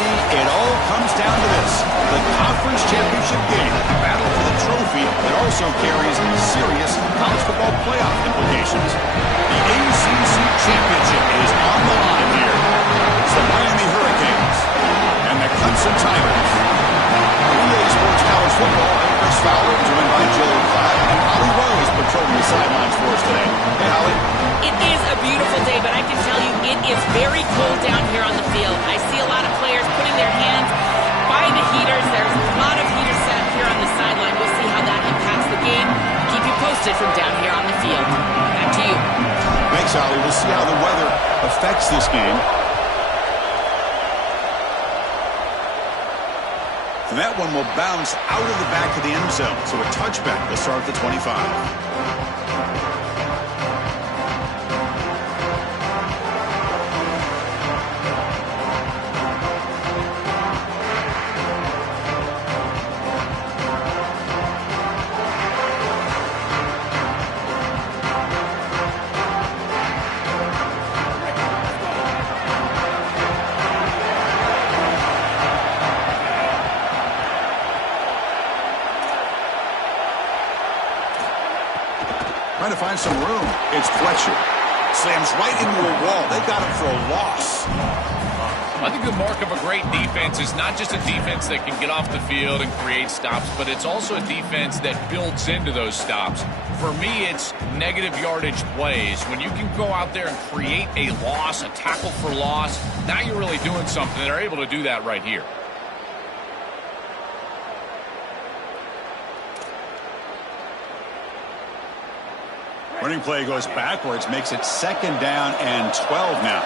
see, it all comes down to this. The conference championship game, a battle for the trophy that also carries serious college football playoff implications. The ACC championship is on the line here. It's the Miami Hurricanes and the Clemson Tigers. EA Sports College Football, I'm Chris Fowler, joined by Joel Klatt and Holly Rose patrolling the sidelines for us today. Hey, Holly. It is a beautiful day, but I can tell you it is very cold down here on the field. I see a lot of players putting their hands by the heaters. There's a lot of heaters set up here on the sideline. We'll see how that impacts the game. Keep you posted from down here on the field. Back to you. Thanks, Holly. We'll see how the weather affects this game. And that one will bounce out of the back of the end zone. So a touchback will start at the 25. Trying to find some room. It's Fletcher. Slams right into a wall. They got him for a loss. I think the mark of a great defense is not just a defense that can get off the field and create stops, but it's also a defense that builds into those stops. For me, it's negative yardage plays. When you can go out there and create a loss, a tackle for loss, now you're really doing something. They're able to do that right here. Running play goes backwards, makes it 2nd down and 12 now.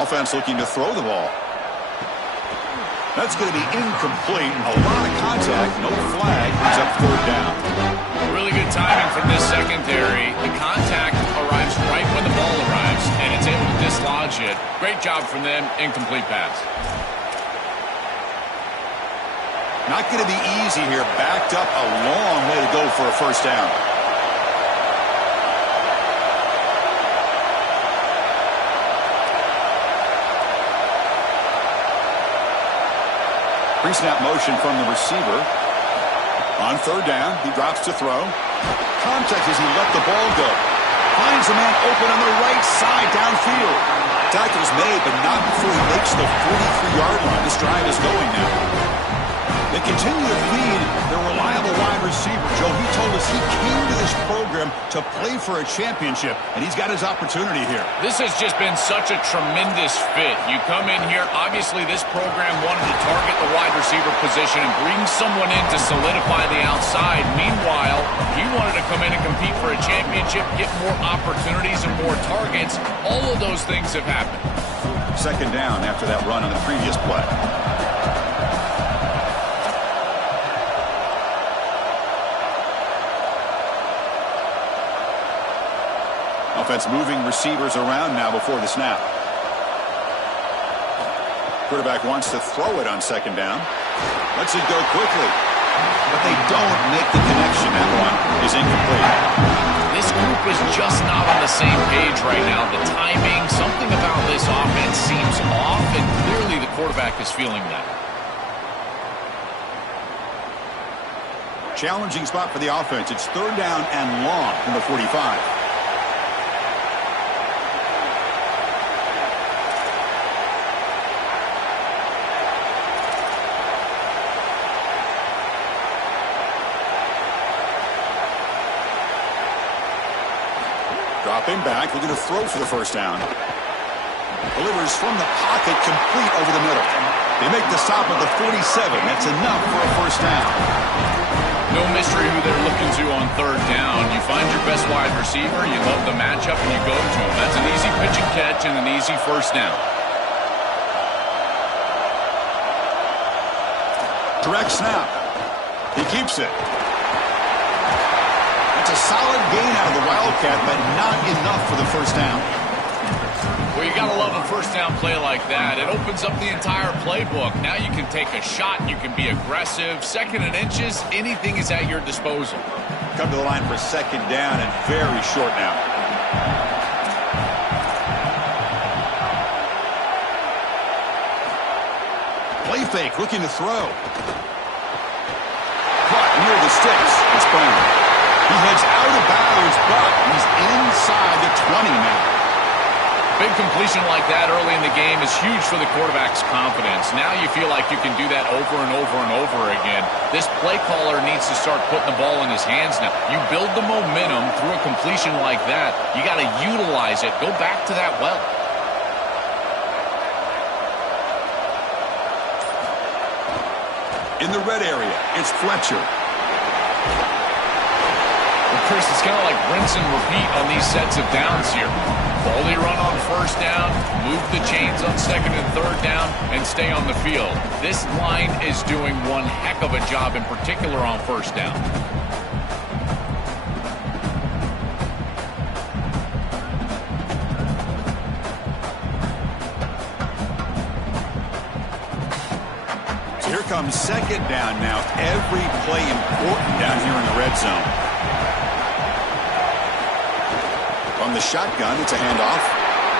Offense looking to throw the ball. That's going to be incomplete. A lot of contact, no flag. Brings up 3rd down. Really good timing from this secondary. The contact arrives right when the ball arrives, and it's able to dislodge it. Great job from them. Incomplete pass. Not going to be easy here. Backed up a long way to go for a 1st down. Pre-snap motion from the receiver. On 3rd down, he drops to throw. Contact as he let the ball go. Finds a man open on the right side downfield. Tackle's made, but not before he makes the 43-yard line. This drive is going now. They continue to feed their reliable wide receiver. Joe, he told us he came to this program to play for a championship, and he's got his opportunity here. This has just been such a tremendous fit. You come in here, obviously this program wanted to target the wide receiver position and bring someone in to solidify the outside. Meanwhile, he wanted to come in and compete for a championship, get more opportunities and more targets. All of those things have happened. 2nd down after that run on the previous play. Offense moving receivers around now before the snap. Quarterback wants to throw it on 2nd down. Lets it go quickly. But they don't make the connection. That one is incomplete. This group is just not on the same page right now. The timing, something about this offense seems off, and clearly the quarterback is feeling that. Challenging spot for the offense. It's 3rd down and long from the 45. Dropping back, looking to throw for the 1st down. Delivers from the pocket, complete over the middle. They make the stop at the 47. That's enough for a 1st down. No mystery who they're looking to on 3rd down. You find your best wide receiver, you love the matchup, and you go to him. That's an easy pitch and catch and an easy 1st down. Direct snap. He keeps it. It's a solid gain out of the Wildcat, but not enough for the 1st down. Well, you got to love a first down play like that. It opens up the entire playbook. Now you can take a shot. You can be aggressive. 2nd and inches, anything is at your disposal. Come to the line for 2nd down and very short now. Play fake, looking to throw. Caught near the sticks. It's Bowman. He heads out of bounds, but he's inside the 20 now. Big completion like that early in the game is huge for the quarterback's confidence. Now you feel like you can do that over and over and over again. This play caller needs to start putting the ball in his hands now. You build the momentum through a completion like that. You got to utilize it. Go back to that well. In the red area, it's Fletcher. Well, Chris, it's kind of like rinse and repeat on these sets of downs here. Quality run on 1st down, move the chains on 2nd and 3rd down, and stay on the field. This line is doing one heck of a job, in particular on 1st down. So here comes 2nd down now. Every play important down here in the red zone. On the shotgun, it's a handoff.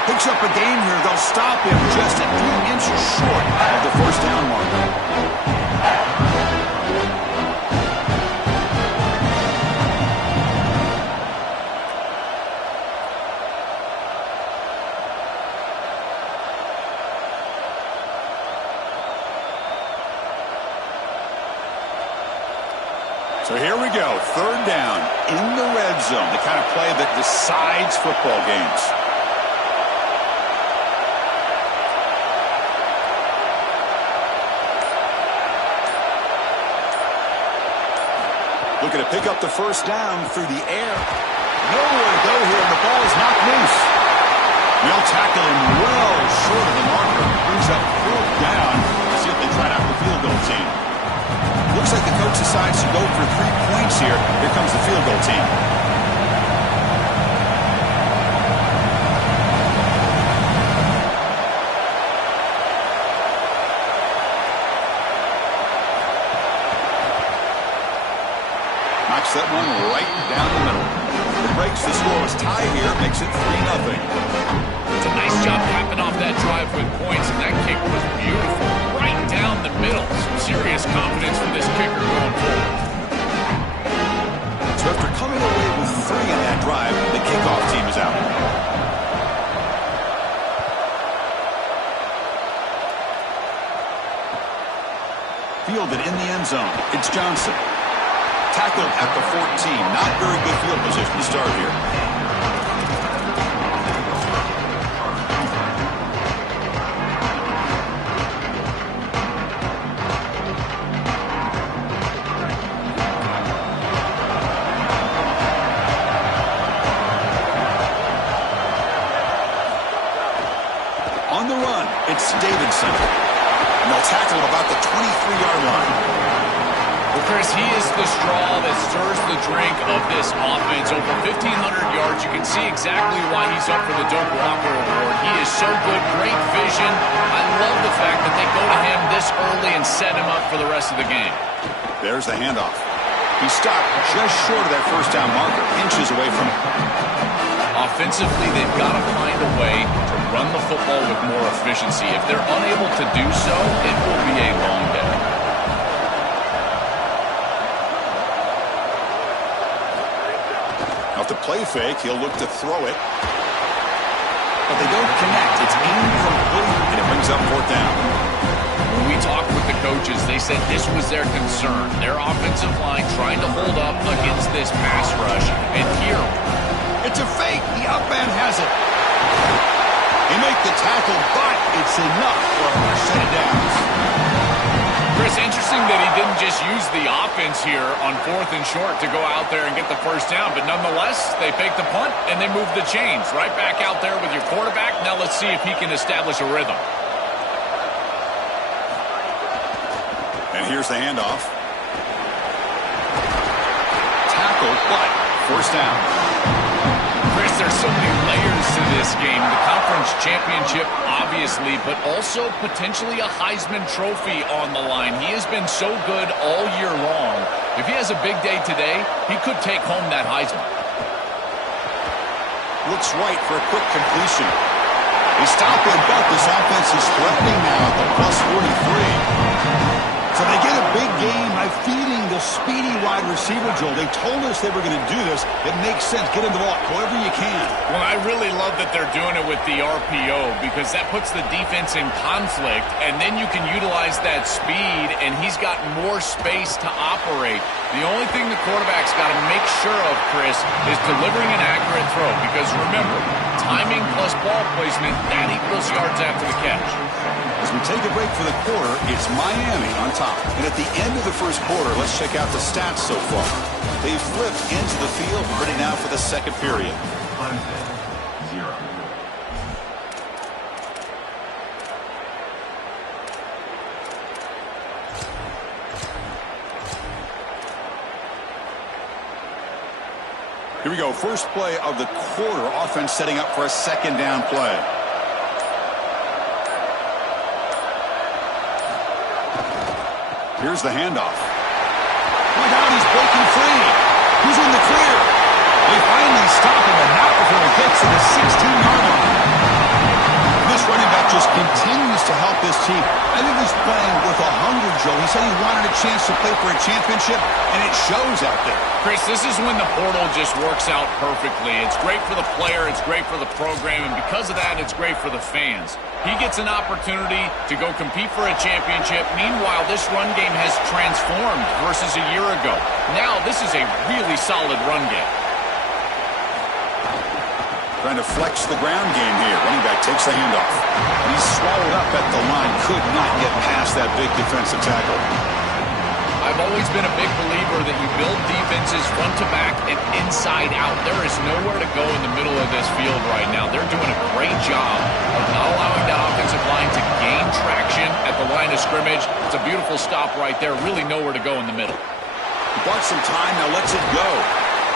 Picks up a gain here. They'll stop him just a few inches short of the 1st down marker. So here we go, 3rd down in the red zone, the kind of play that decides football games. Looking to pick up the 1st down through the air. Nowhere to go here, and the ball is knocked loose. They'll tackle him well short of the marker. Brings up 4th down. Let's see if they try it out the field goal team. Looks like the coach decides to go for 3 points here. Here comes the field goal team. Knocks that one right down the middle. It breaks the scoreless tie here, makes it 3-0. It's a nice job capping off that drive with points, and that kick was beautiful. Right down the middle. Some serious confidence for this kicker going forward. So after coming away with 3 in that drive, the kickoff team is out. Fielded in the end zone. It's Johnson. Tackled at the 14. Not very good field position to start here. On the run, it's Davidson. And they'll tackle him about the 23-yard line. Well, Chris, he is the straw that stirs the drink of this offense. Over 1,500 yards. You can see exactly why he's up for the Doak Walker Award. He is so good, great vision. I love the fact that they go to him this early and set him up for the rest of the game. There's the handoff. He stopped just short of that 1st down marker, inches away from it. Offensively, they've got to find a way to run the football with more efficiency. If they're unable to do so, it will be a long day. Off the play fake, he'll look to throw it. But they don't connect. It's incomplete, and it brings up 4th down. When we talked with the coaches, they said this was their concern. Their offensive line trying to hold up against this pass rush. And here, it's a fake. The up man has it. They make the tackle, but it's enough for a set of downs. Chris, interesting that he didn't just use the offense here on 4th and short to go out there and get the 1st down. But nonetheless, they fake the punt and they move the chains. Right back out there with your quarterback. Now let's see if he can establish a rhythm. And here's the handoff. Tackled, but 1st down. Chris, there's so many layers to this game. The conference championship, obviously, but also potentially a Heisman Trophy on the line. He has been so good all year long. If he has a big day today, he could take home that Heisman. Looks right for a quick completion. They stop in, but this offense is threatening now at the plus 43. So they get a big game by feeding the speedy wide receiver, Joel. They told us they were going to do this. It makes sense. Get him the ball however you can. Well, I really love that they're doing it with the RPO because that puts the defense in conflict, and then you can utilize that speed, and he's got more space to operate. The only thing the quarterback's got to make sure of, Chris, is delivering an accurate throw because, remember, timing plus ball placement, that equals yards after the catch. As we take a break for the quarter, it's Miami on top. And at the end of the first quarter, let's check out the stats so far. They've flipped into the field, ready now for the second period. Clemson, 0. Here we go. First play of the quarter. Offense setting up for a second down play. Here's the handoff. Look out, he's broken free. He's in the clear. They finally stop him, and not before he gets to the 16-yard line. This running back just continues to help his team. I think he's playing with a hunger, Joe. He said he wanted a chance to play for a championship, and it shows out there. Chris, this is when the portal just works out perfectly. It's great for the player, it's great for the program, and because of that, it's great for the fans. He gets an opportunity to go compete for a championship. Meanwhile, this run game has transformed versus a year ago. Now, this is a really solid run game. Trying to flex the ground game here. Running back takes the handoff. He's swallowed up at the line. Could not get past that big defensive tackle. I've always been a big believer that you build defenses front to back and inside out. There is nowhere to go in the middle of this field right now. They're doing a great job of not allowing that offensive line to gain traction at the line of scrimmage. It's a beautiful stop right there. Really nowhere to go in the middle. He bought some time, now lets it go.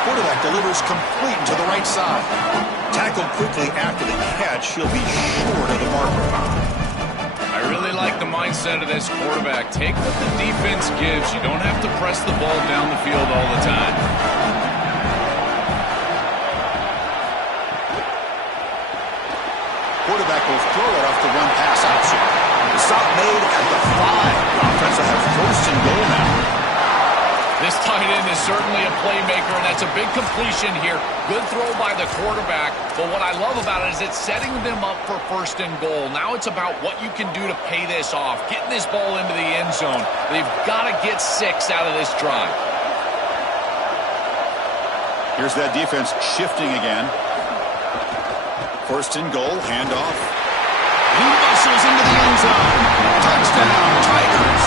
Quarterback delivers complete to the right side. Tackled quickly after the catch. He'll be short of the marker. I really like the mindset of this quarterback. Take what the defense gives. You don't have to press the ball down the field all the time. Quarterback will throw it off the run pass option. The stop made at the 5. The offense will have first and goal now. This tight end is certainly a playmaker, and that's a big completion here. Good throw by the quarterback, but what I love about it is it's setting them up for first and goal. Now it's about what you can do to pay this off, getting this ball into the end zone. They've got to get 6 out of this drive. Here's that defense shifting again. First and goal, handoff. He muscles into the end zone. Touchdown, Tigers.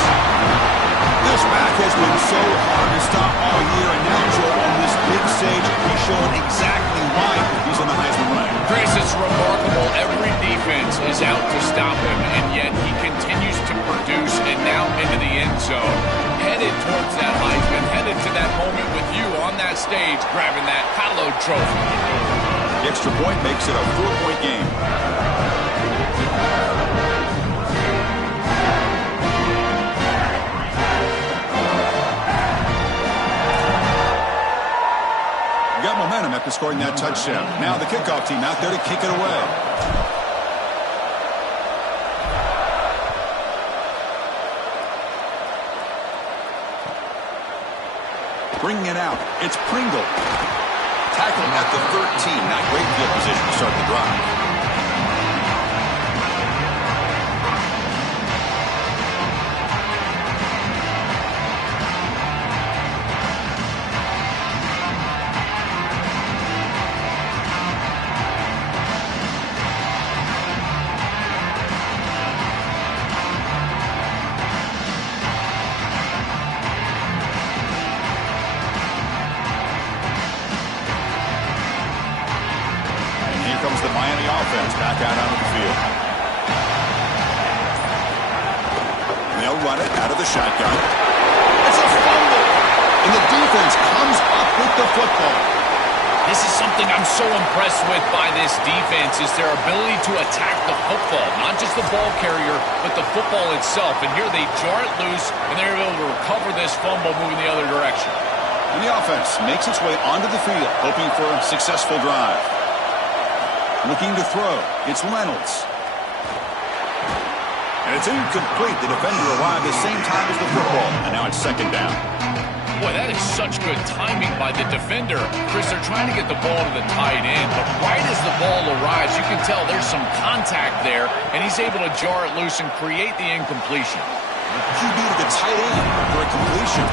This back has been so hard to stop all year, and now, Joe, on this big stage, he's showing exactly why he's on the Heisman running. Chris, it's remarkable. Every defense is out to stop him, and yet he continues to produce, and now into the end zone, headed towards that Heisman, headed to that moment with you on that stage, grabbing that hallowed trophy. The extra point makes it a 4-point game. Got momentum after scoring that touchdown. Now the kickoff team out there to kick it away. Bringing it out, it's Pringle. Tackled at the 13. Not great field position to start the drive. Back out onto the field. And they'll run it out of the shotgun. It's a fumble. And the defense comes up with the football. This is something something I'm so impressed with by this defense is their ability to attack the football, not just the ball carrier, but the football itself. And here they jar it loose, and they're able to recover this fumble moving the other direction. And the offense makes its way onto the field, hoping for a successful drive. Looking to throw, it's Reynolds. And it's incomplete. The defender arrived at the same time as the football, and now it's second down. Boy, that is such good timing by the defender. Chris, they're trying to get the ball to the tight end, but right as the ball arrives, you can tell there's some contact there, and he's able to jar it loose and create the incompletion. QB to the tight end for a completion.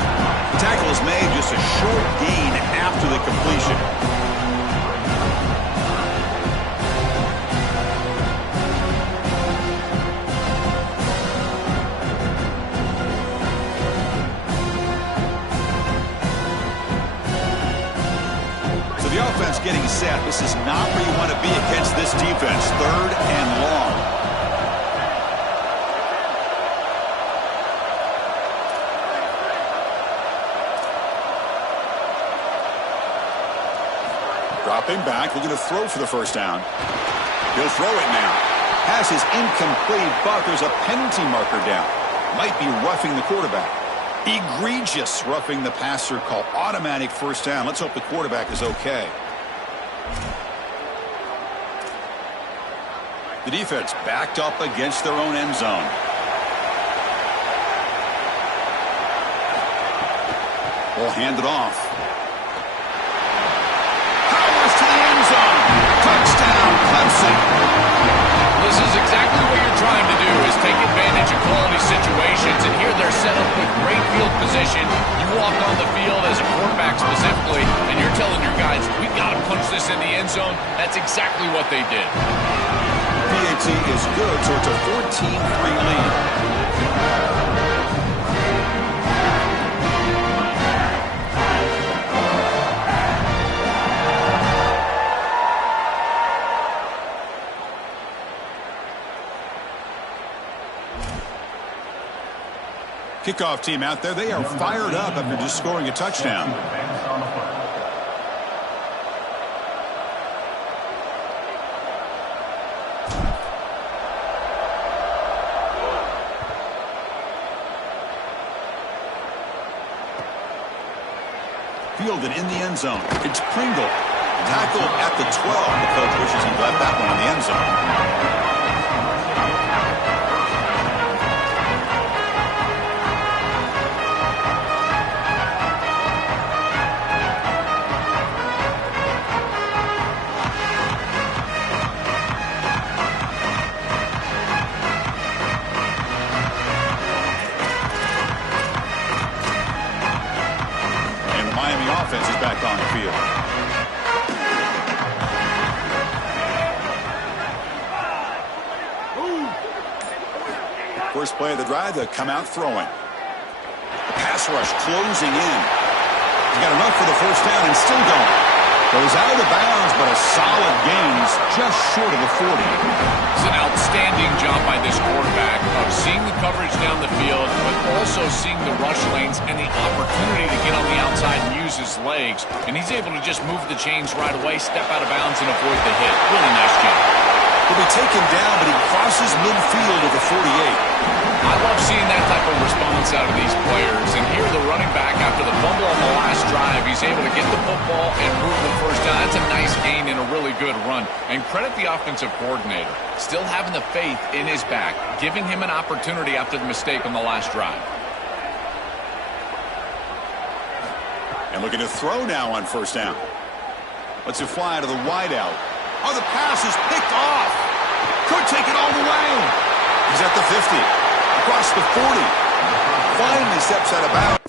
The tackle is made just a short gain after the completion. The offense getting set. This is not where you want to be against this defense. Third and long. Dropping back, looking to throw for the first down. He'll throw it now. Pass is incomplete, but there's a penalty marker down. Might be roughing the quarterback. Egregious roughing the passer call. Automatic first down. Let's hope the quarterback is okay. The defense backed up against their own end zone. Ball handed off. Powers to the end zone. Touchdown, Clemson. This is exactly what you're trying to do, is take advantage of quality situations, and here they're set up with great field position. You walk on the field as a quarterback specifically, and you're telling your guys, we got to punch this in the end zone. That's exactly what they did. PAT is good, so it's a 14-3 lead. Kickoff team out there, they are fired up after just scoring a touchdown. Fielded in the end zone. It's Pringle. Tackled at the 12. The coach wishes he left that one in the end zone. Offense is back on the field. First play of the drive, they'll come out throwing. The pass rush closing in. He's got enough for the first down and still going. Goes out of bounds, but a solid gain just short of the 40. It's an outstanding job by this quarterback of seeing the coverage down the field, but also seeing the rush lanes and the opportunity to get on the outside and use his legs. And he's able to just move the chains right away, step out of bounds, and avoid the hit. Really nice job. He'll be taken down, but he crosses midfield at the 48. I love seeing that type of response out of these players. And here the running back, after the fumble on the last drive, he's able to get the football and move the first down. That's a nice gain and a really good run. And credit the offensive coordinator. Still having the faith in his back, giving him an opportunity after the mistake on the last drive. And looking to throw now on first down. Lets it fly to the wideout. Oh, the pass is picked off. Could take it all the way. He's at the 50. Across the 40. Finally steps out of bounds.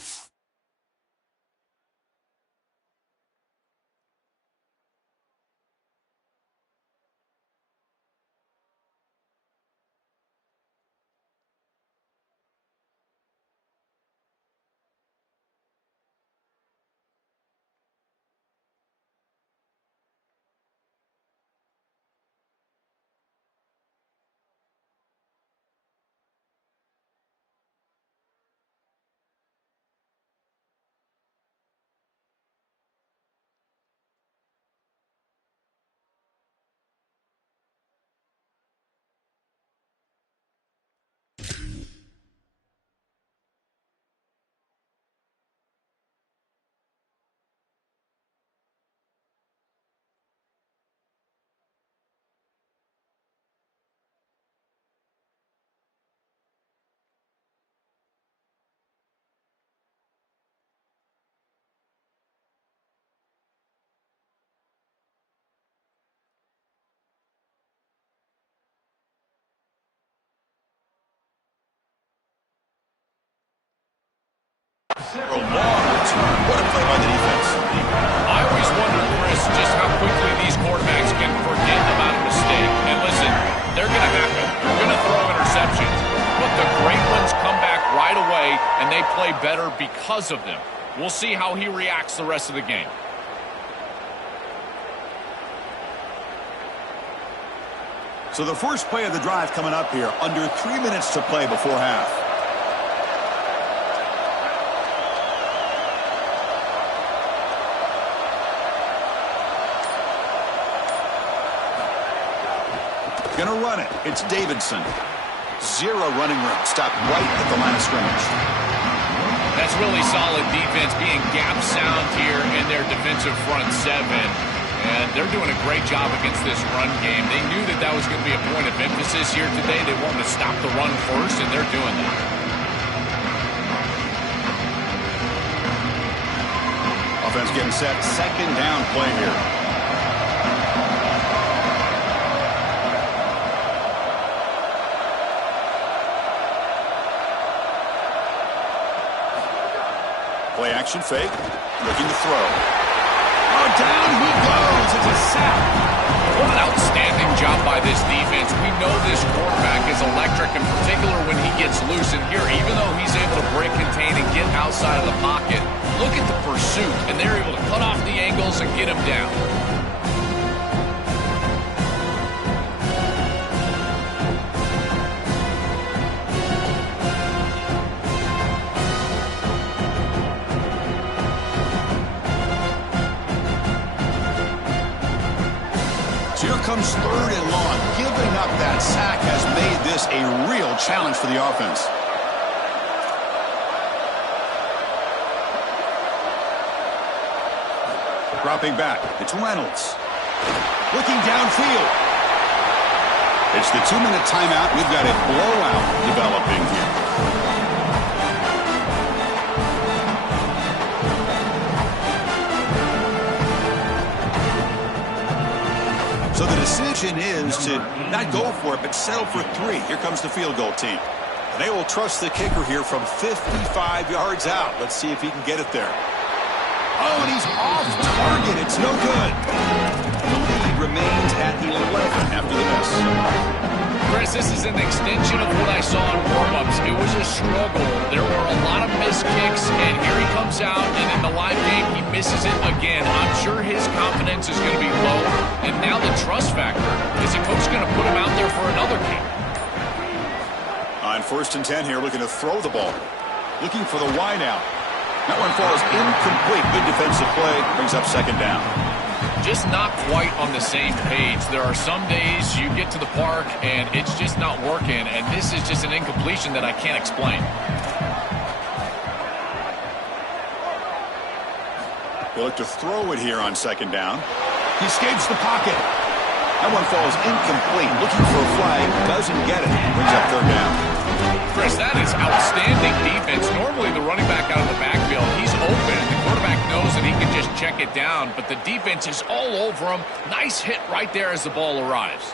better because of them. We'll see how he reacts the rest of the game. So the first play of the drive coming up here, under 3 minutes to play before half. Gonna run it. It's Davidson. Zero running room. Stopped right at the line of scrimmage. That's really solid defense, being gap sound here in their defensive front seven. And they're doing a great job against this run game. They knew that that was going to be a point of emphasis here today. They wanted to stop the run first, and they're doing that. Offense getting set. Second down play here. Play action fake. Looking to throw. Oh, down he goes. It's a sack. What an outstanding job by this defense. We know this quarterback is electric, in particular when he gets loose. And here, even though he's able to break, contain, and get outside of the pocket, look at the pursuit. And they're able to cut off the angles and get him down. Comes third and long. Giving up that sack has made this a real challenge for the offense. Dropping back. It's Reynolds. Looking downfield. It's the 2-minute timeout. We've got a blowout developing here. So the decision is to not go for it, but settle for 3. Here comes the field goal team. They will trust the kicker here from 55 yards out. Let's see if he can get it there. Oh, and he's off target. It's no good. The lead remains at 11 after the miss. Chris, this is an extension of what I saw in warm-ups. It was a struggle. There were a lot of missed kicks, and here he comes out, and in the live game, he misses it again. I'm sure his confidence is going to be low, and now the trust factor. Is the coach going to put him out there for another kick? On 1st and 10 here, looking to throw the ball. Looking for the wide out. That one falls incomplete. Good defensive play. Brings up second down. Just not quite on the same page. There are some days you get to the park and it's just not working, and this is just an incompletion that I can't explain. They look to throw it here on second down. He escapes the pocket. That one falls incomplete. Looking for a flag. Doesn't get it. Brings up third down. Chris, that is outstanding defense. Normally the running back out of the backfield, he's open. The quarterback knows that he can just check it down, but the defense is all over him. Nice hit right there as the ball arrives.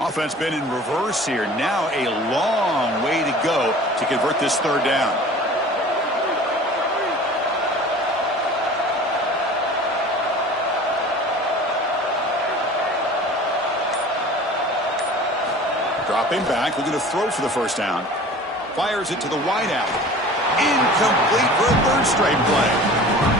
Offense been in reverse here. Now a long way to go to convert this third down. Dropping back, looking to throw for the first down. Fires it to the wideout. Incomplete for a third straight play.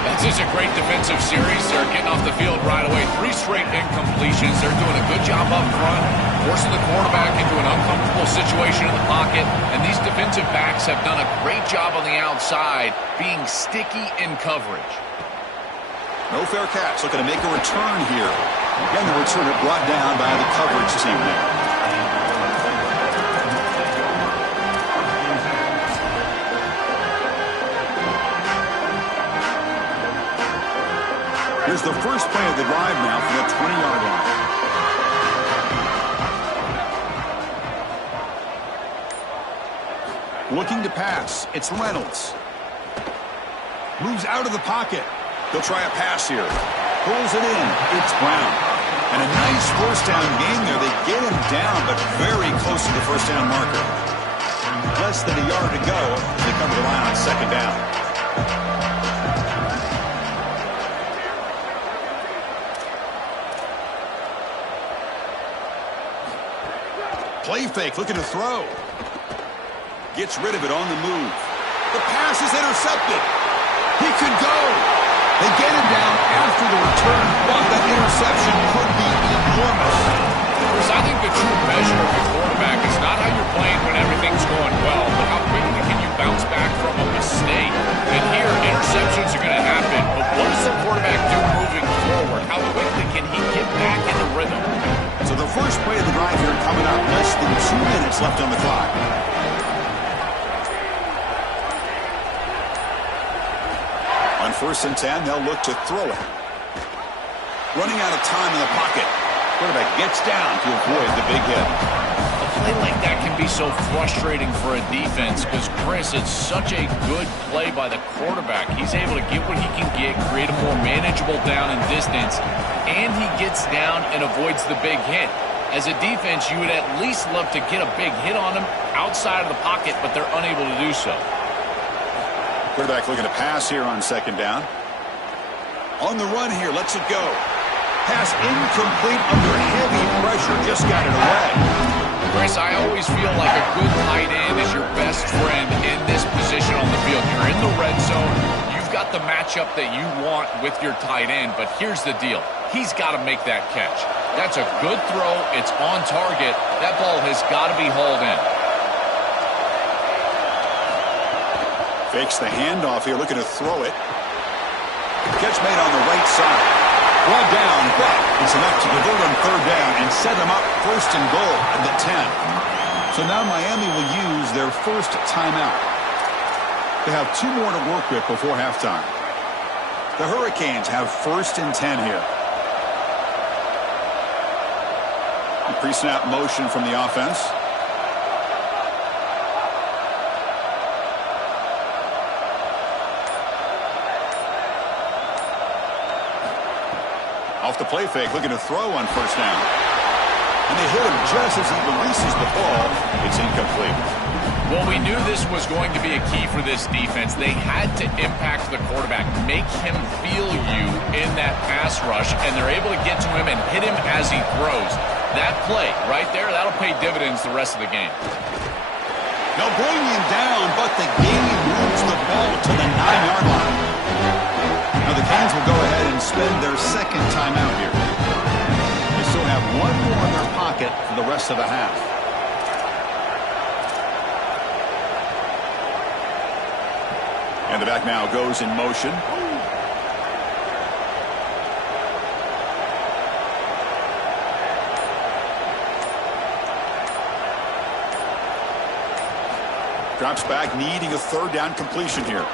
That's just a great defensive series. They're getting off the field right away. 3 straight incompletions. They're doing a good job up front, forcing the quarterback into an uncomfortable situation in the pocket. And these defensive backs have done a great job on the outside, being sticky in coverage. No fair catch. Looking to make a return here. Again, the returner brought down by the coverage team there. Here's the first play of the drive now from the 20-yard line. Looking to pass. It's Reynolds. Moves out of the pocket. He'll try a pass here. Pulls it in. It's Brown. And a nice first down gain there. They get him down, but very close to the first down marker. Less than a yard to go as they come to the line on second down. Play Play fake, looking to throw. Gets rid of it on the move. The pass is intercepted. He could go. They get him down after the return, but that interception could be enormous. Chris, I think the true measure of a quarterback is not how you're playing when everything's going well, but how quickly can you bounce back from a mistake. And here, interceptions are going to happen, but what does the quarterback do moving forward? How quickly can he get back into rhythm? So the first play of the drive here coming up, less than 2 minutes left on the clock. On 1st and 10, they'll look to throw it. Running out of time in the pocket. Quarterback gets down to avoid the big hit. A play like that can be so frustrating for a defense because, Chris, it's such a good play by the quarterback. He's able to get what he can get, create a more manageable down and distance, and he gets down and avoids the big hit. As a defense, you would at least love to get a big hit on him outside of the pocket, but they're unable to do so. Quarterback looking to pass here on 2nd down. On the run here, lets it go. Pass incomplete under heavy pressure, just got it away. Chris, I always feel like a good tight end is your best friend in this position on the field. You're in the red zone. You've got the matchup that you want with your tight end, but here's the deal. He's got to make that catch. That's a good throw. It's on target. That ball has got to be hauled in. Fakes the handoff here, looking to throw it. Catch made on the right side. Brought down, but it's enough to convert on 3rd down and set them up 1st and goal at the 10. So now Miami will use their first timeout. They have 2 more to work with before halftime. The Hurricanes have 1st and 10 here. Pre-snap motion from the offense. Off the play fake, looking to throw on 1st down. And they hit him just as he releases the ball. It's incomplete. Well, we knew this was going to be a key for this defense. They had to impact the quarterback, make him feel you in that pass rush, and they're able to get to him and hit him as he throws. That play right there, that'll pay dividends the rest of the game. They'll bring him down, but the game moves the ball to the 9-yard line. Now the Canes will go ahead and spend their 2nd timeout here. They still have 1 more in their pocket for the rest of the half. And the back now goes in motion. Drops back, needing a 3rd down completion here.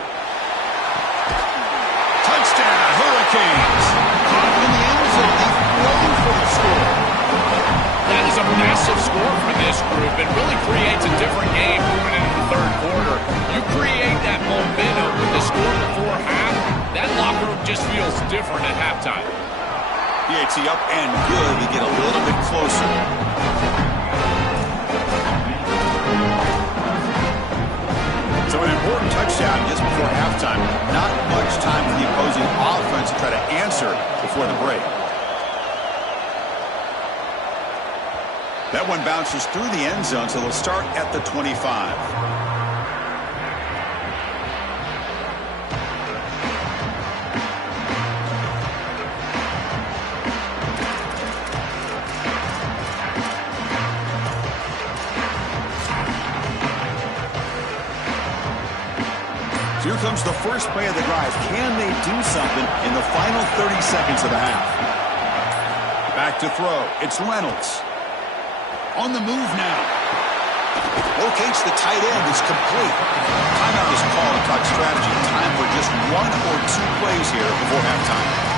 Touchdown, Hurricanes. Caught in the end zone. They've waiting for the score. That is a massive score for this group. It really creates a different game moving into the 3rd quarter. You create that momentum with the score before half, that locker room just feels different at halftime. PAT up and good to get a little bit closer. So an important touchdown just before halftime. Not much time for the opposing offense to try to answer before the break. That one bounces through the end zone, so they'll start at the 25. Here comes the first play of the drive. Can they do something in the final 30 seconds of the half? Back to throw. It's Reynolds. On the move now. Locates the tight end. It's complete. Timeout is called. Talk strategy. Time for just 1 or 2 plays here before halftime.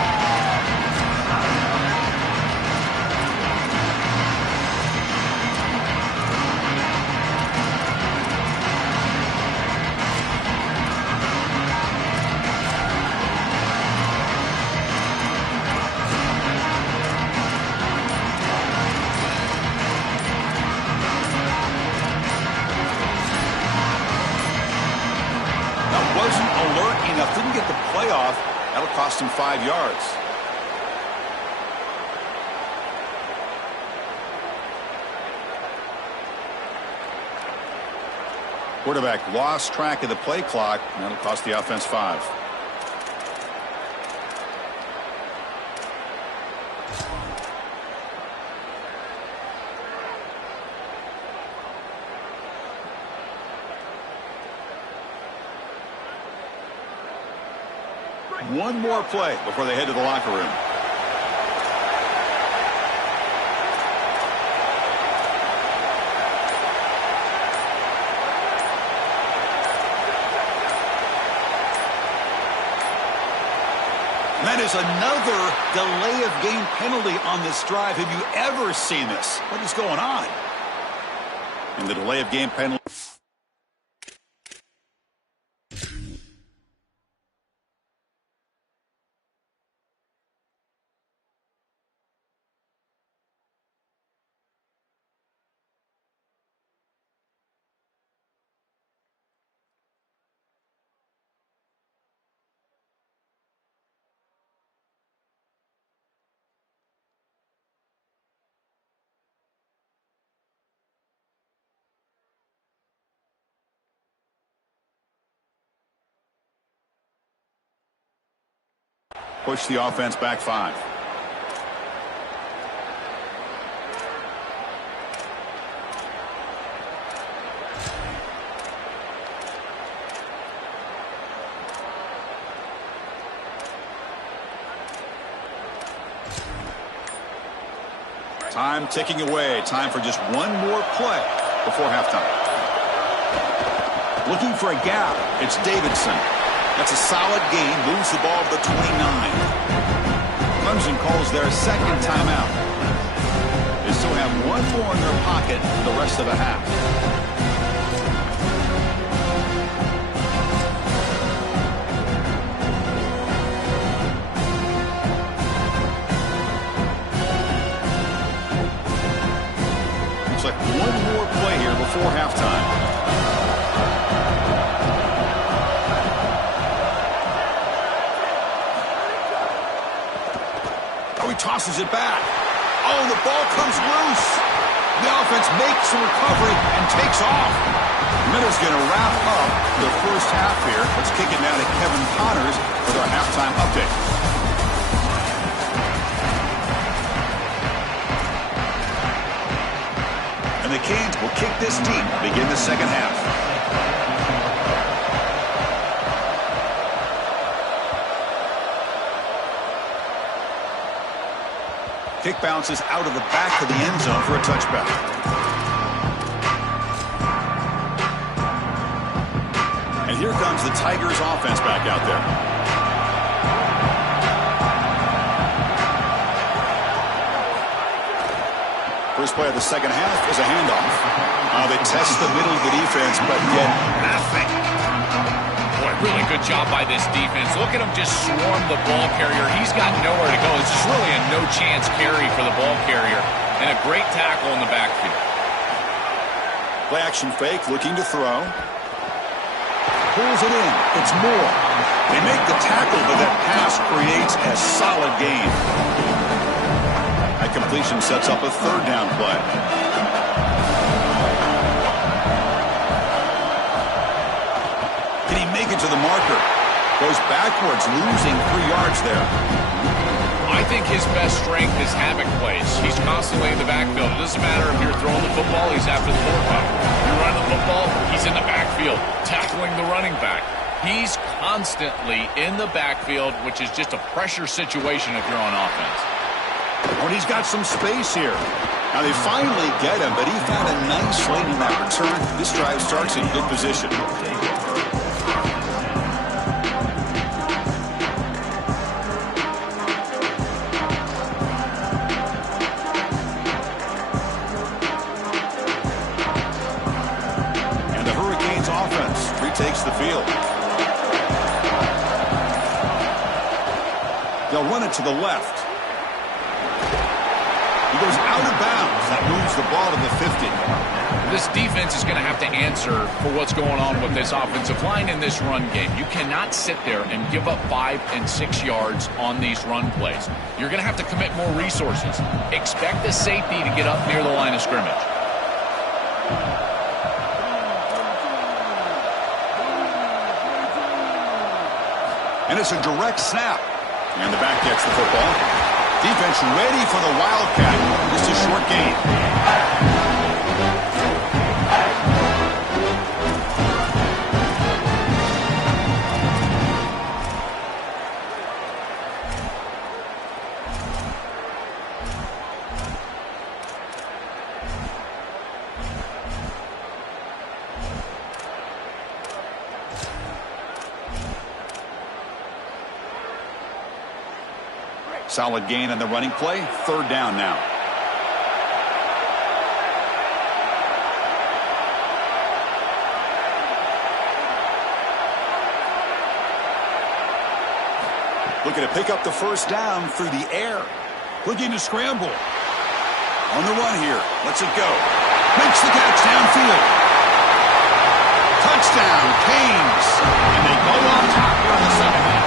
Didn't get the playoff. That'll cost him 5 yards. Quarterback lost track of the play clock, and that'll cost the offense 5. One more play before they head to the locker room. That is another delay of game penalty on this drive. Have you ever seen this? What is going on? And the delay of game penalty. Push the offense back 5. Time ticking away. Time for just one more play before halftime. Looking for a gap. It's Davidson. That's a solid gain. Moves the ball to the 29. Clemson calls their second timeout. They still have one more in their pocket for the rest of the half. Looks like one more play here before halftime. Tosses it back. Oh, the ball comes loose. The offense makes a recovery and takes off. Miller's going to wrap up the first half here. Let's kick it now to Kevin Connors with our halftime update. And the Canes will kick this deep to begin the second half. Kick bounces out of the back of the end zone for a touchback. And here comes the Tigers offense back out there. First play of the second half is a handoff. They test the middle of the defense, but get nothing. Boy, really good job by this defense. Look at him just swarm the ball carrier. He's got nowhere to go. It's just really a no-chance carry for the ball carrier. And a great tackle in the backfield. Play action fake, looking to throw. Pulls it in. It's Moore. They make the tackle, but that pass creates a solid gain. That completion sets up a third down play. Make it to the marker. Goes backwards, losing 3 yards there. I think his best strength is havoc plays. He's constantly in the backfield. It doesn't matter if you're throwing the football, he's after the quarterback. If you're running the football, he's in the backfield, tackling the running back. He's constantly in the backfield, which is just a pressure situation if you're on offense. Oh, and he's got some space here. Now they finally get him, but he found a nice lane in that return. This drive starts in good position. Takes the field. They'll run it to the left. He goes out of bounds. That moves the ball to the 50. This defense is going to have to answer for what's going on with this offensive line in this run game. You cannot sit there and give up 5 and 6 yards on these run plays. You're going to have to commit more resources. Expect the safety to get up near the line of scrimmage. And it's a direct snap. And the back gets the football. Defense ready for the Wildcat. Just a short gain. Solid gain on the running play. Third down now. Looking to pick up the first down through the air. Looking to scramble. On the run here. Lets it go. Makes the catch downfield. Touchdown, Canes. And they go on top here in the second half.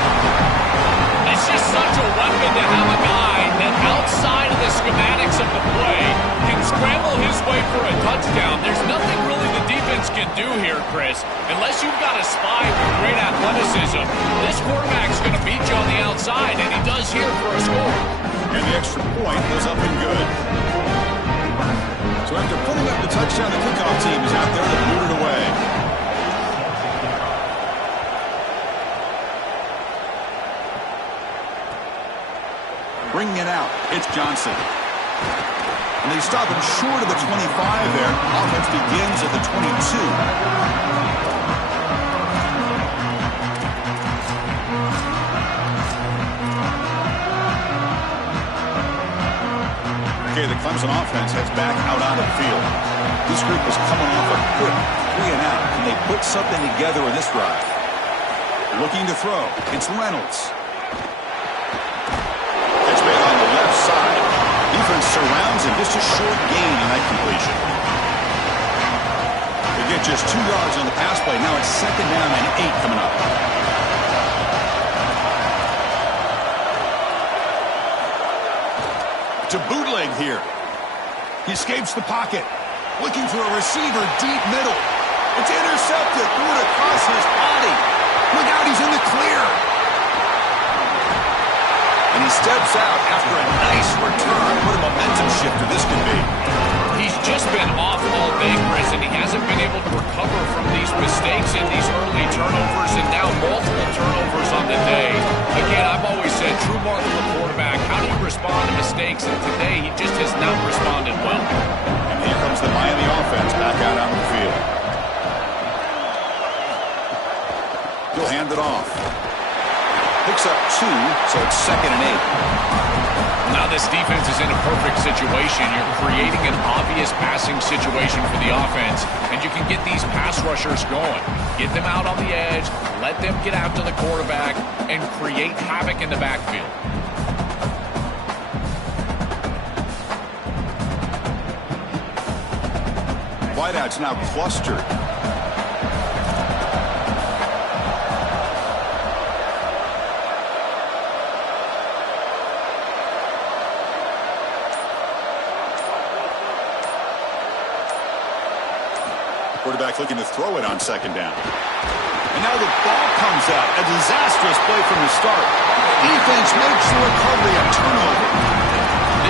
It's just such a weapon to have a guy that outside of the schematics of the play can scramble his way for a touchdown. There's nothing really the defense can do here, Chris, unless you've got a spy with great athleticism. This quarterback's going to beat you on the outside, and he does here for a score. And the extra point was up and good. So after putting up the touchdown, the kickoff team is out there to boot it away. Bringing it out, it's Johnson. And they stop him short of the 25 there. Offense begins at the 22. Okay, the Clemson offense heads back out on the field. This group was coming off a quick 3 and out. Can they put something together in this drive? Looking to throw. It's Reynolds. On the left side. Defense surrounds him. Just a short gain on that completion. They get just 2 yards on the pass play. Now it's second down and 8 coming up. To bootleg here. He escapes the pocket. Looking for a receiver deep middle. It's intercepted. Threw it across his body. Look out, he's in the clear. And he steps out after a nice return. What a momentum shifter this could be. He's just been off all day, Chris, and he hasn't been able to recover from these mistakes and these early turnovers, and now multiple turnovers on the day. Again, I've always said, true mark of a quarterback, how do you respond to mistakes? And today, he just has not responded well. And here comes the Miami offense back out on the field. He'll hand it off. Picks up 2, so it's second and 8. Now this defense is in a perfect situation. You're creating an obvious passing situation for the offense, and you can get these pass rushers going. Get them out on the edge, let them get after the quarterback, and create havoc in the backfield. Wideouts now clustered. Quarterback looking to throw it on second down. And now the ball comes out. A disastrous play from the start. Defense makes the recovery a turnover.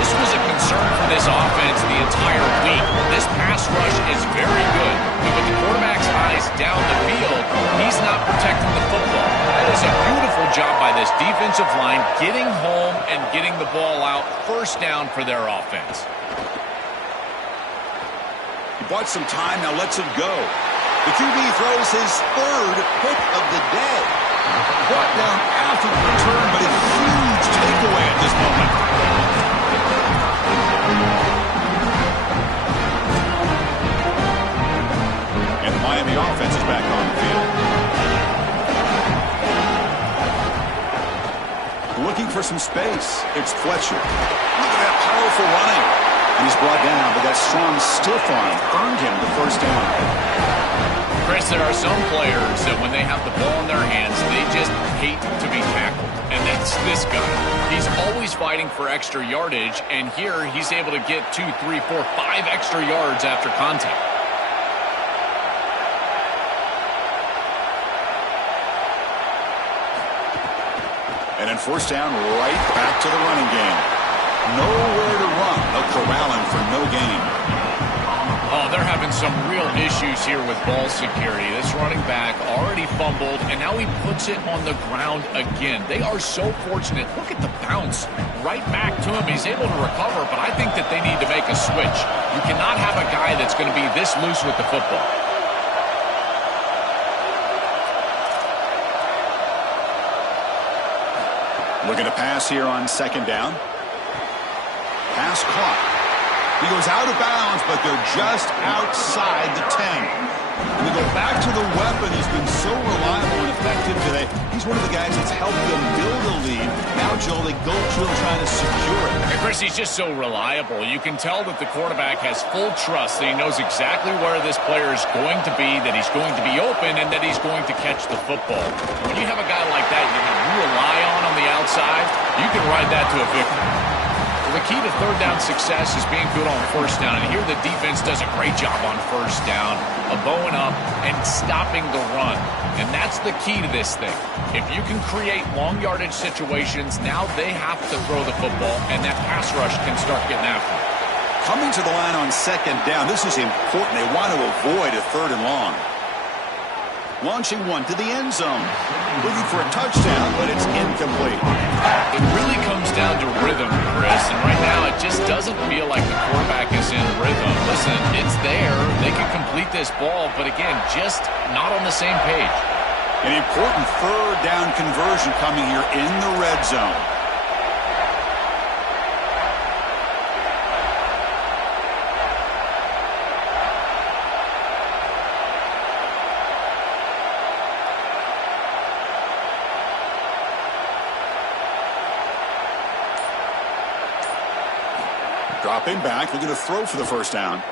This was a concern for this offense the entire week. This pass rush is very good, but with the quarterback's eyes down the field, he's not protecting the football. That is a beautiful job by this defensive line, getting home and getting the ball out. First down for their offense. He bought some time, now lets it go. The QB throws his third pick of the day. Brought down after the return, but a huge takeaway at this moment. And the Miami offense is back on the field. Looking for some space. It's Fletcher. Look at that powerful running. And he's brought down, but that strong stiff arm earned him the first down. Chris, there are some players that when they have the ball in their hands, they just hate to be tackled. And that's this guy. He's always fighting for extra yardage, and here he's able to get 2, 3, 4, 5 extra yards after contact. And then first down, right back to the running game. Nowhere to run. They'll corral him for no gain. Oh, they're having some real issues here with ball security. This running back already fumbled, and now he puts it on the ground again. They are so fortunate. Look at the bounce right back to him. He's able to recover, but I think that they need to make a switch. You cannot have a guy that's going to be this loose with the football. Looking to pass here on second down. Pass caught. He goes out of bounds, but they're just outside the 10. And we go back to the weapon. He's been so reliable and effective today. He's one of the guys that's helped them build a lead. Now, Joel, they go through trying to secure it. And Chris, he's just so reliable. You can tell that the quarterback has full trust, that he knows exactly where this player is going to be, that he's going to be open, and that he's going to catch the football. When you have a guy like that you rely on the outside, you can ride that to a victory. The key to third down success is being good on first down. And here the defense does a great job on first down of bowing up and stopping the run. And that's the key to this thing. If you can create long yardage situations, now they have to throw the football, and that pass rush can start getting after it. Coming to the line on second down, this is important. They want to avoid a third and long. Launching one to the end zone. Looking for a touchdown, but it's incomplete. It really comes down to rhythm, Chris, and right now it just doesn't feel like the quarterback is in rhythm. Listen, it's there. They can complete this ball, but again, just not on the same page. An important third down conversion coming here in the red zone. Dropping back, looking to throw for the first down.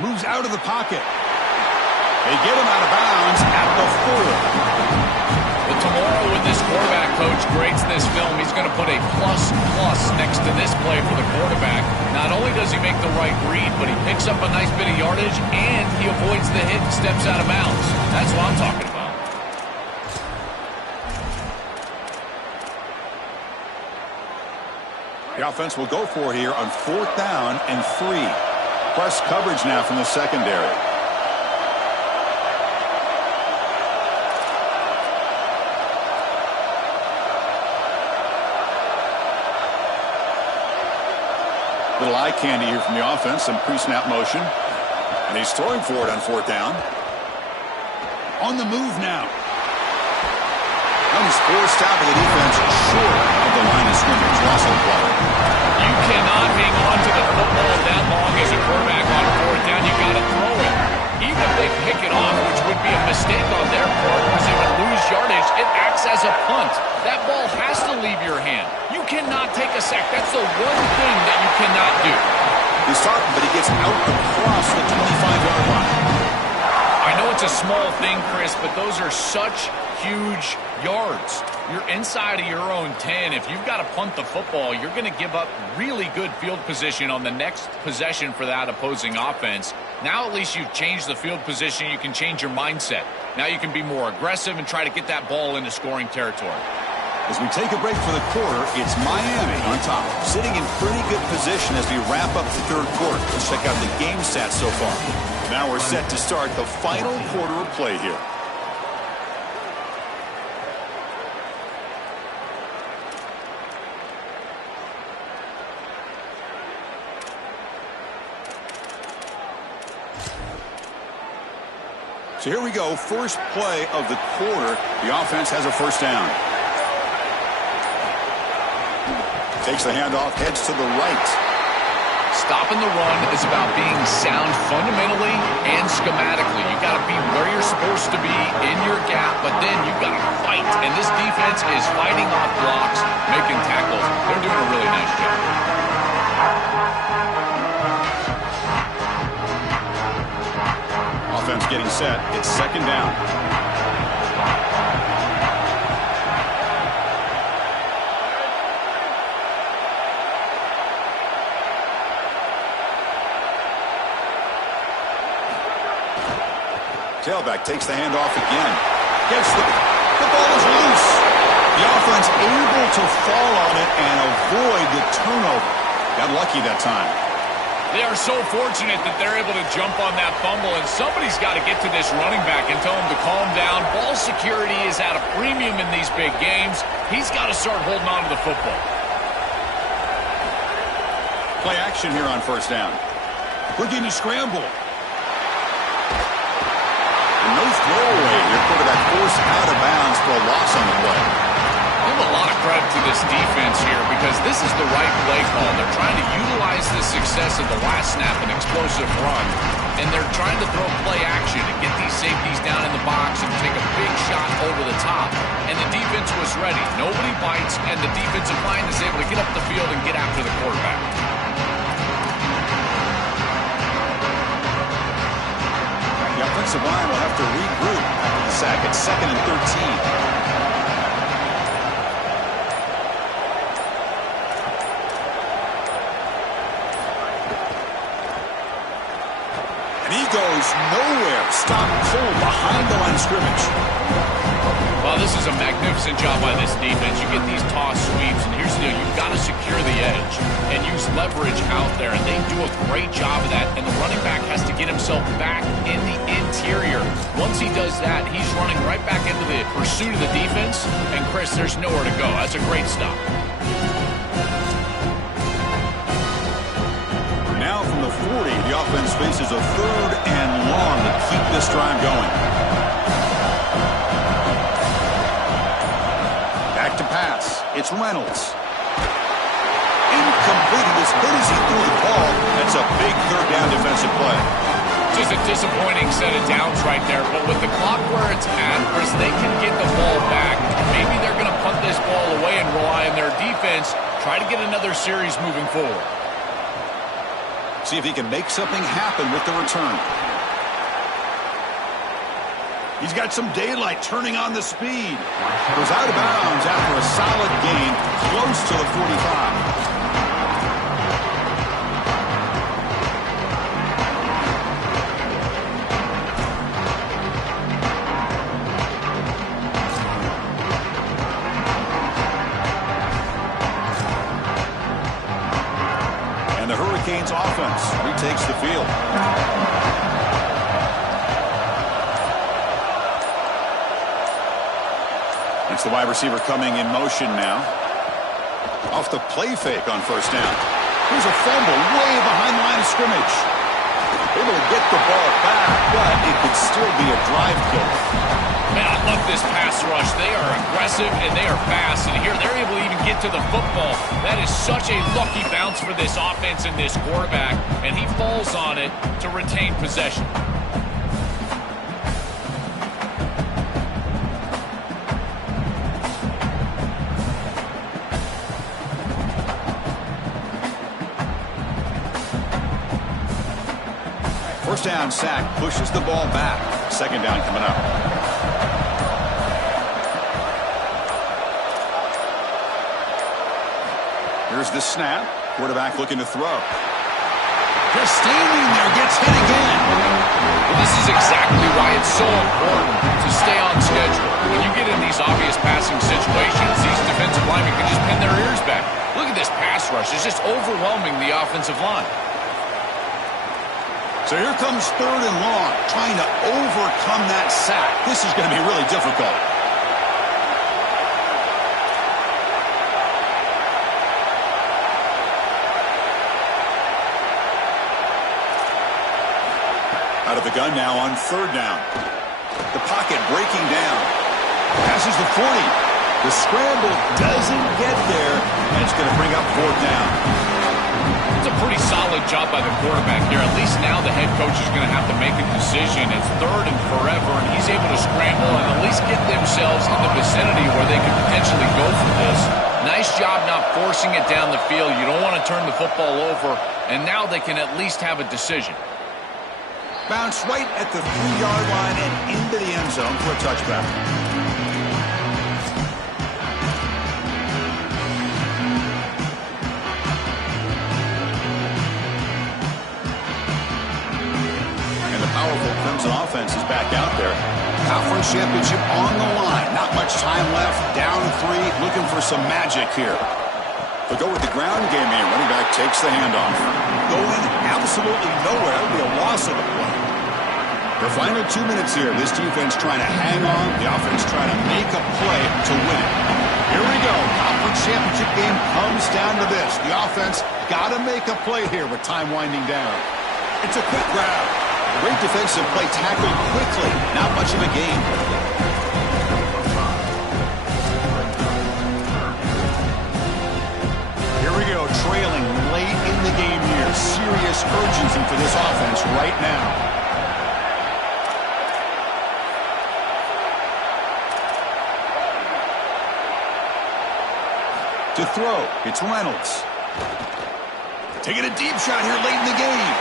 Moves out of the pocket. They get him out of bounds at the 4. But tomorrow when this quarterback coach grades this film, he's going to put a plus next to this play for the quarterback. Not only does he make the right read, but he picks up a nice bit of yardage, and he avoids the hit and steps out of bounds. That's what I'm talking about. The offense will go for it here on fourth down and 3. Press coverage now from the secondary. Little eye candy here from the offense, some pre-snap motion. And he's throwing for it on fourth down. On the move now. He's forced out by the defense short of the line of scrimmage. Loss on the play. You cannot hang on to the football that long as a quarterback on fourth down. You got to throw it. Even if they pick it off, which would be a mistake on their part because they would lose yardage, it acts as a punt. That ball has to leave your hand. You cannot take a sack. That's the one thing that you cannot do. He's starting, but he gets out across the 25-yard line. I know it's a small thing, Chris, but those are such huge yards. You're inside of your own 10. If you've got to punt the football, you're going to give up really good field position on the next possession for that opposing offense. Now at least you've changed the field position. You can change your mindset. Now you can be more aggressive and try to get that ball into scoring territory. As we take a break for the quarter, it's Miami on top, sitting in pretty good position as we wrap up the third quarter. Let's check out the game stats so far. Now we're set to start the final quarter of play here. So here we go, first play of the quarter. The offense has a first down. Takes the handoff, heads to the right. Stopping the run is about being sound fundamentally and schematically. You got to be where you're supposed to be in your gap, but then you've got to fight. And this defense is fighting off blocks, making tackles. They're doing a really nice job. Offense getting set. It's second down. Tailback takes the handoff again. Gets the ball is loose. The offense able to fall on it and avoid the turnover. Got lucky that time. They are so fortunate that they're able to jump on that fumble, and somebody's got to get to this running back and tell him to calm down. Ball security is at a premium in these big games. He's got to start holding on to the football. Play action here on first down. Looking to scramble. And no throwaway here. Quarterback forced out of bounds for a loss on the play. Give a lot of credit to this defense here because this is the right play call. They're trying to utilize the success of the last snap and explosive run, and they're trying to throw play action and get these safeties down in the box and take a big shot over the top. And the defense was ready. Nobody bites, and the defensive line is able to get up the field and get after the quarterback. The offensive line will have to regroup after the sack at 2nd and 13. And he goes nowhere. Stop cold behind the line of scrimmage. Well, this is a magnificent job by this defense. You get these toss sweeps, and here's the deal. You've got to secure the edge and use leverage out there, and they do a great job of that, and the running back has to get himself back in the interior. Once he does that, he's running right back into the pursuit of the defense, and, Chris, there's nowhere to go. That's a great stop. Now from the 40, the offense faces a 3rd and long to keep this drive going. Back to pass. It's Reynolds. Incomplete. As good as he threw the ball, that's a big 3rd down defensive play. Just a disappointing set of downs right there, but with the clock where it's at, Chris, they can get the ball back. Maybe they're going to punt this ball away and rely on their defense, try to get another series moving forward. See if he can make something happen with the return. He's got some daylight turning on the speed. Goes out of bounds after a solid gain close to the 45. And the Hurricanes offense retakes the field. It's the wide receiver coming in motion now. Off the play fake on first down. Here's a fumble way behind the line of scrimmage. Able to get the ball back, but it could still be a drive killer. Man, I love this pass rush. They are aggressive and they are fast. And here they're able to even get to the football. That is such a lucky bounce for this offense and this quarterback. And he falls on it to retain possession. First down sack pushes the ball back. 2nd down coming up. Here's the snap. Quarterback looking to throw. Just standing there, gets hit again. Well, this is exactly why it's so important to stay on schedule. When you get in these obvious passing situations, these defensive linemen can just pin their ears back. Look at this pass rush. It's just overwhelming the offensive line. So here comes 3rd and long, trying to overcome that sack. This is going to be really difficult. Out of the gun now on 3rd down. The pocket breaking down. Passes the 40. The scramble doesn't get there, and it's going to bring up 4th down. It's a pretty solid job by the quarterback here. At least now the head coach is going to have to make a decision. It's 3rd and forever, and he's able to scramble and at least get themselves in the vicinity where they could potentially go for this. Nice job not forcing it down the field. You don't want to turn the football over, and now they can at least have a decision. Bounce right at the 3-yard line and into the end zone for a touchback. And the powerful Clemson offense is back out there. How conference championship on the line. Not much time left. Down 3, looking for some magic here. They'll go with the ground game here. Running back takes the handoff. Going absolutely nowhere. That'll be a loss of the play. The final 2 minutes here. This defense trying to hang on. The offense trying to make a play to win it. Here we go. Conference championship game comes down to this. The offense got to make a play here with time winding down. It's a quick grab. Great defensive play, tackled quickly. Not much of a gain. Here we go, trailing late in the game here. Serious urgency for this offense right now. To throw, it's Reynolds. Taking a deep shot here late in the game.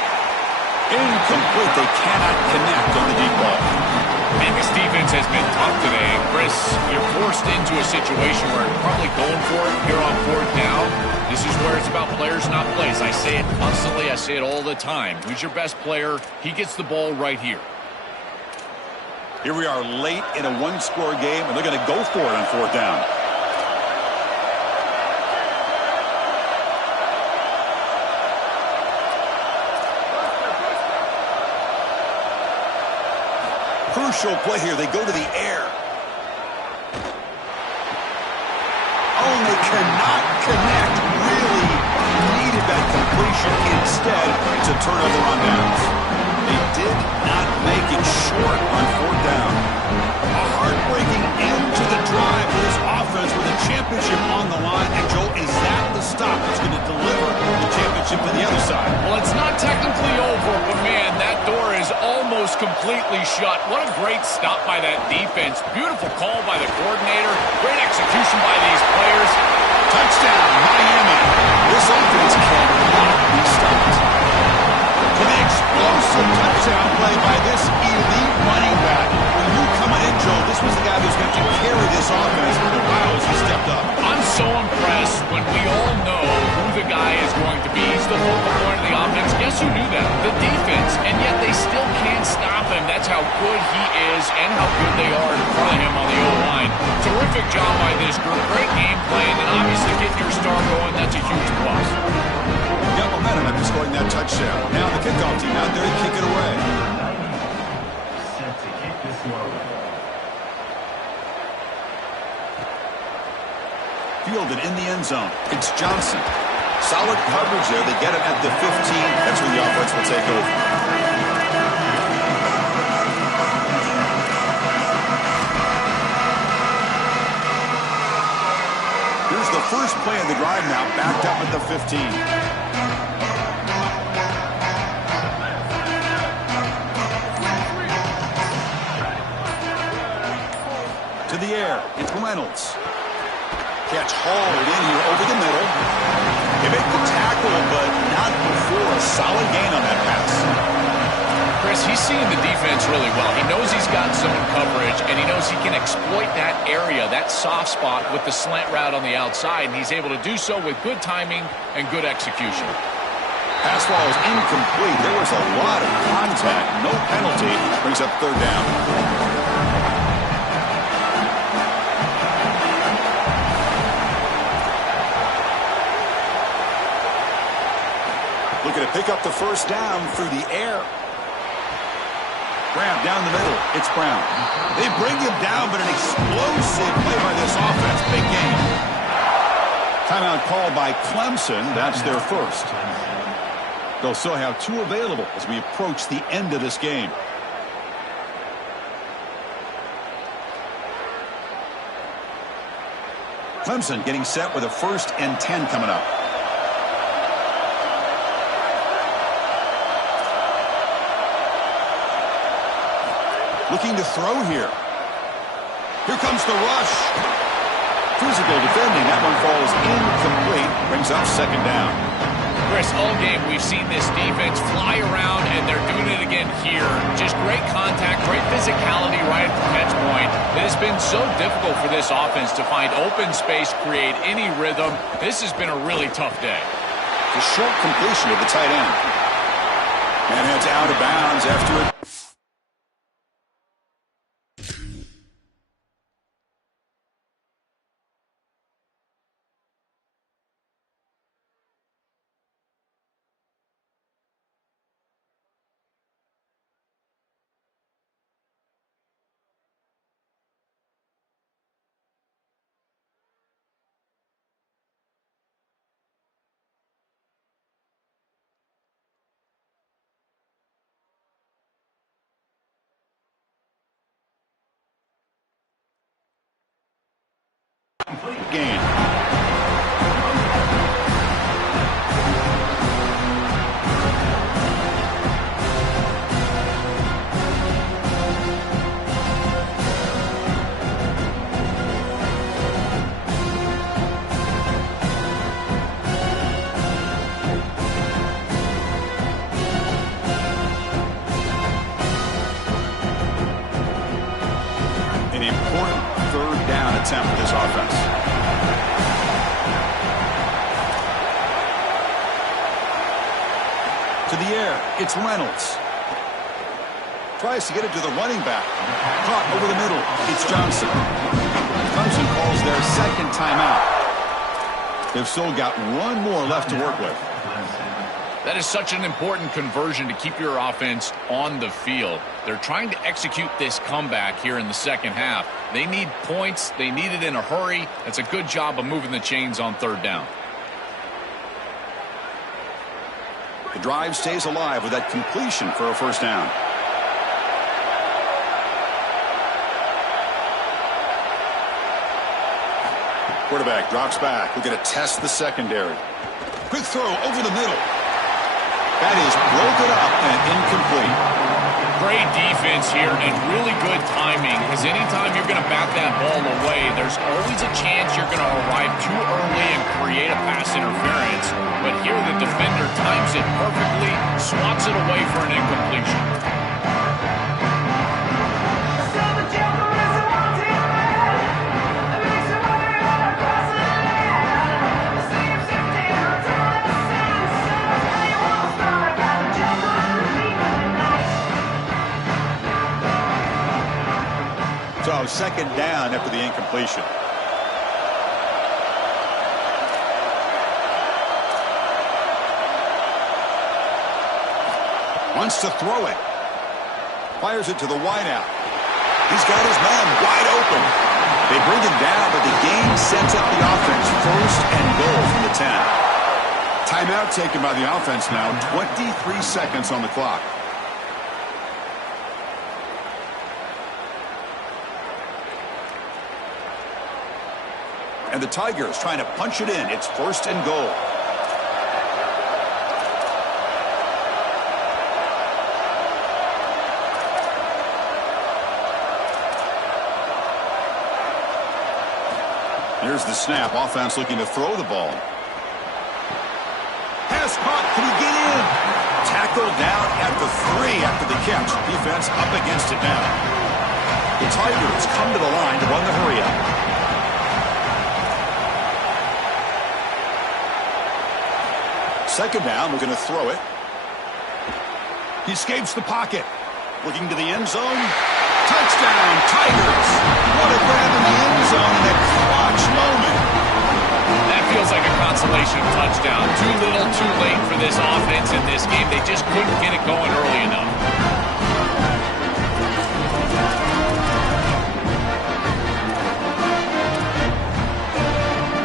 Incomplete. They cannot connect on the deep ball. Man, this defense has been tough today. And Chris, you're forced into a situation where you're probably going for it here on 4th down. This is where it's about players, not plays. I say it constantly. I say it all the time. Who's your best player? He gets the ball right here. Here we are late in a one-score game, and they're going to go for it on 4th down. Crucial play here. They go to the air. Oh, they cannot connect. Really needed that completion. Instead, it's a turnover on downs. They did not make it short on 4th down. A heartbreaking end to the drive for this offense with a championship on the line. And, Joel, is that the stop that's going to deliver the championship to the other side? Well, it's not technically over, but, man, that door is almost completely shut. What a great stop by that defense. Beautiful call by the coordinator. Great execution by these players. Touchdown, Miami. This offense cannot be stopped. To the explosive touchdown play by this elite running back. When you coming in, Joe, this was the guy who's going to carry this offense. Wow, as he stepped up. I'm so impressed when we all know who the guy is going to be. He's the focal point of the offense. Guess who knew that? The defense. And yet they still can't stop him. That's how good he is and how good they are in front of him on the O-line. Terrific job by this group. Great game plan. And obviously getting your star going, that's a huge plus. Got momentum after scoring that touchdown. Now the kickoff team out there to kick it away. Set to kick this one. Fielded in the end zone. It's Johnson. Solid coverage there. They get him at the 15. That's where the offense will take over. Here's the first play of the drive now, backed up at the 15. To the air, it's Reynolds. Catch hauled in here over the middle. They make the tackle, but not before a solid gain on that pass. Chris, he's seeing the defense really well. He knows he's got zone coverage, and he knows he can exploit that area, that soft spot, with the slant route on the outside, and he's able to do so with good timing and good execution. Pass ball is incomplete. There was a lot of contact. No penalty. Brings up 3rd down. Looking to pick up the first down through the air. Grab down the middle. It's Brown. They bring him down, but an explosive play by this offense. Big game. Timeout called by Clemson. That's their first. They'll still have 2 available as we approach the end of this game. Clemson getting set with a 1st and 10 coming up. Looking to throw here. Here comes the rush. Physical defending. That one falls incomplete. Brings up 2nd down. Chris, all game we've seen this defense fly around, and they're doing it again here. Just great contact, great physicality right at the catch point. It has been so difficult for this offense to find open space, create any rhythm. This has been a really tough day. The short completion of the tight end. And heads out of bounds after it. Gain. An important third down attempt for this offense. To the air, it's Reynolds. Tries to get it to the running back. Caught over the middle, it's Johnson. Clemson calls their second timeout. They've still got one more left to work with. That is such an important conversion to keep your offense on the field. They're trying to execute this comeback here in the second half. They need points. They need it in a hurry. That's a good job of moving the chains on third down. The drive stays alive with that completion for a first down. Quarterback drops back. We're going to test the secondary. Quick throw over the middle. That is broken up and incomplete. Great defense here and really good timing, because anytime you're going to bat that ball away, there's always a chance you're going to arrive too early and create a pass interference. But here the defender times it perfectly, swats it away for an incompletion. So second down after the incompletion. Wants to throw it. Fires it to the wideout. He's got his man wide open. They bring him down, but the game sets up the offense first and goal from the 10. Timeout taken by the offense now. 23 seconds on the clock. And the Tigers trying to punch it in. It's first and goal. Here's the snap. Offense looking to throw the ball. Pass caught. Can he get in? Tackled down at the 3 after the catch. Defense up against it now. The Tigers come to the line to run the hurry up. Second down, we're going to throw it. He escapes the pocket. Looking to the end zone. Touchdown, Tigers. What a grab in the end zone in a clutch moment. That feels like a consolation touchdown. Too little, too late for this offense in this game. They just couldn't get it going early enough.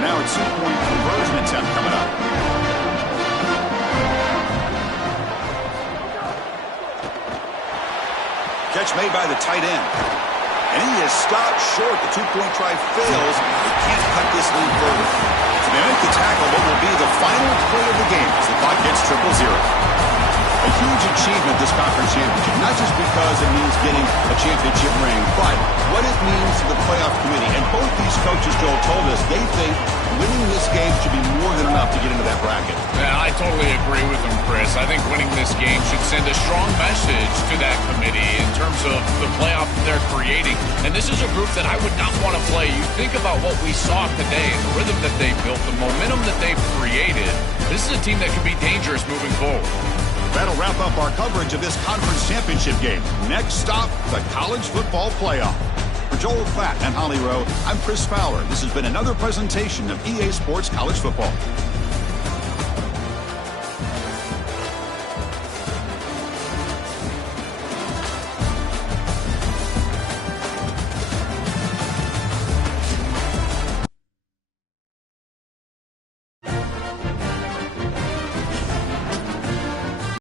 Now it's a 2-point conversion attempt coming up. Catch made by the tight end. And he is stopped short. The 2-point try fails. They can't cut this lead further. So they make the tackle what will be the final play of the game as the clock hits 0-0. A huge achievement, this conference championship, not just because it means getting a championship ring, but what it means to the playoff committee. And both these coaches, Joel, told us they think winning this game should be more than enough to get into that bracket. Yeah, I totally agree with them, Chris. I think winning this game should send a strong message to that committee in terms of the playoff that they're creating. And this is a group that I would not want to play. You think about what we saw today, the rhythm that they built, the momentum that they've created. This is a team that can be dangerous moving forward. That'll wrap up our coverage of this conference championship game. Next stop, the college football playoff. For Joel Platt and Holly Rowe, I'm Chris Fowler. This has been another presentation of EA Sports College Football.